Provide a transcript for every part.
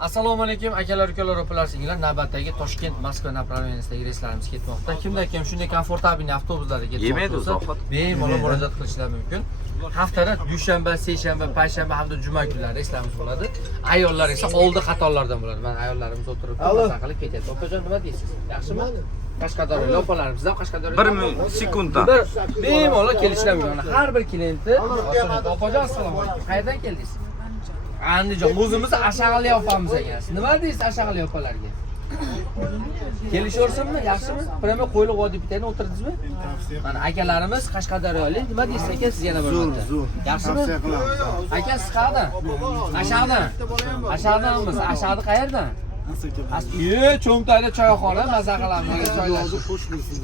Assalomu alaykum akalar, ukalar, opalar, singillar. Navbatdagi Toshkent, Moskva направлениyasidagi reyslarimiz ketmoqda. Kimda kim shunday komfortabilniy avtobuslarda ketmoqda bo'lsa, bemalol murojaat qilishlari mumkin. Haftada dushanba, seshanba, payshanba hamda juma kunlari reyslarimiz bo'ladi. Ayollar esa oldi qatorlardan bo'ladi. Mana ayollarimiz o'tirib maza qilib ketyapti. Opajon, nima deysiz? Yaxshimi? Qashqadaryo opalarimizdan Qashqadaryo 1 sekundda bemalol kelishlar mumkin. Har bir klienti opajon, assalomu alaykum. Qayerdan keldingiz? Andijon, o'zimiz Ashag'ali opamiz ekan. Nima deysiz Ashag'ali opalarga? Kelishaversinmi? Yaxshimi? Prima qo'yliq vodiy bitani o'tirdingizmi? Mana akalarimiz Qashqadaryolik. Nima deysiz aka siz yana bir marta? Yaxshimi? Aka siz qayerdan? Ashag'dan. Ashag'danmiz. Ashag'da qayerdan? Cho'mtayda choyxona, maza qilamiz, choylashib.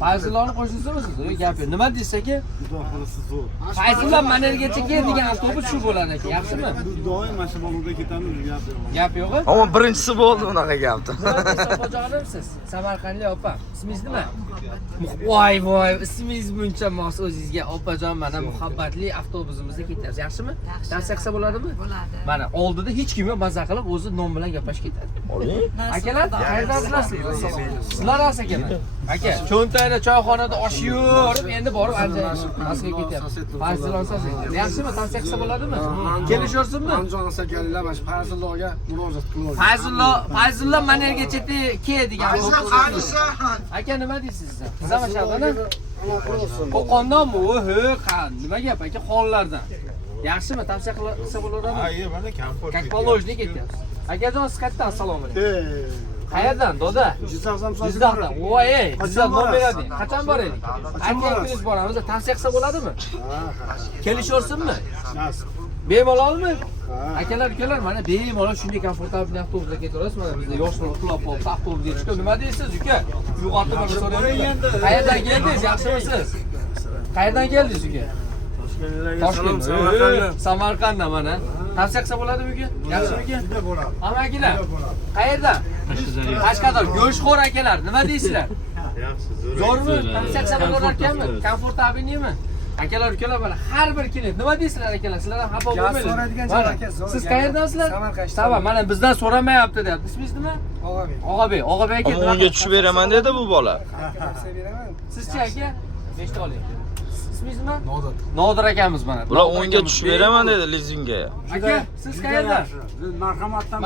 Fayzullohning qo'shnisimisiz? Gap yo'q. Nima deysiz aka? Fayzulloh Manergacha keladigan avtobus shu bo'ladi aka. Yaxshimi? Doim mana shu baloga ketamiz, Gap yo'q. Ammo birinchisi bo'ldi unaqa gapda. Opajonimsiz? Samarqandlik opa. Ismingiz nima? Voy, ismingiz buncha mos o'zingizga. Opajon, mana muhabbatli avtobusimizda ketyapsiz. Yaxshimi? Tavsiya qilsa bo'ladimi? Bo'ladi. Mana oldida hech kim yo'q, maza qilib o'zi nom bilan gaplashib ketadi. Akalar, qayerdasizlar? Sizlar as akalar. Aka, cho'ntayda choyxonada osh yurib, endi borib Moskvaga ketyapsiz. Fayzulloh asosiy. Yaxshimi? Tavsiya qilsa bo'ladimi? Kelishaversinmi? Andijon akalar mana shu Fayzullohga murojaat qilyapmiz. Fayzulloh Manergacha degan. Aka, nima deysiz siz? Zamashadani? Qo'qondanmi? Nima gap aka? Xonlardan. Yaxshimi? Tavsiya qilsa bo'ladimi? Ha, mana komfort. Как положено ketyapsiz. Akajon, siz qayerdan? Assalomu alaykum. Qayerdan, doda? Jizzaxdan. Voy, Jizzax nom berading. Qachon borading? Aytganingiz boramiz. Tavsiya qilsa bo'ladimi? Kelishaversinmi? Bemalolmi? Akalar, ukalar, mana bemalol shunday komfortabilniy avtobusda ketaverasiz. Mana bizda yoshlar uxlab qolibdi, avtobusga chiqib. Nima deysiz, uka? Uyg'otib bir so'rayman. Qayerdan keldingiz? Yaxshimisiz? Qayerdan keldingiz, uka? Toshkent, Samarqanddan mana. Tavsiya qilsa bo'ladimi uka? Yaxshimi uka? Juda bo'ladi. Amakilar. Qayerdan? Qashqadaryo. Go'shxo'r akalar, nima deysizlar? Yaxshi, Zo'rmi? Tavsiya qilsa bo'larkanmi? Komfortabilniymi? Akalar, ukalar, mana har bir klient nima deysizlar akalar? Sizlar ham xafa bo'lmanglar. Siz qayerdansizlar? Samarqand. Mana bizdan so'ramayapti deyapti. Ismingiz nima? Og'abek. Og'abek aka. Ammo unga tushib beraman dedi bu bola. Sizchi aka? Nechta oling? Ismingiz nima? Nodir akamiz mana. Bular 10 ga tushib beraman dedi lizingga. Aka, siz qayerdan? Marhamatdan.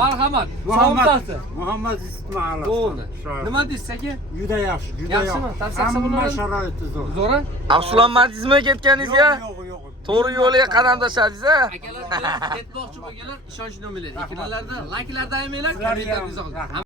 Marhamat. Muhammad. Muhammad Ismoilov. Bo'ldi. Nima deysiz aka? Juda yaxshi, juda Yaxshimi? Tavsiya qilsa bo'ladimi? Hamma sharoiti zo'r. Zo'ra? Afsulanmadingizmi ketganingizga? Yo'q. To'g'ri yo'lga qadam tashladingiz a? Akalar, ketmoqchi bo'lganlar ishonch nomerlari ekranlarda, layklardan yemanglar, kommentariyangizga qoldiring.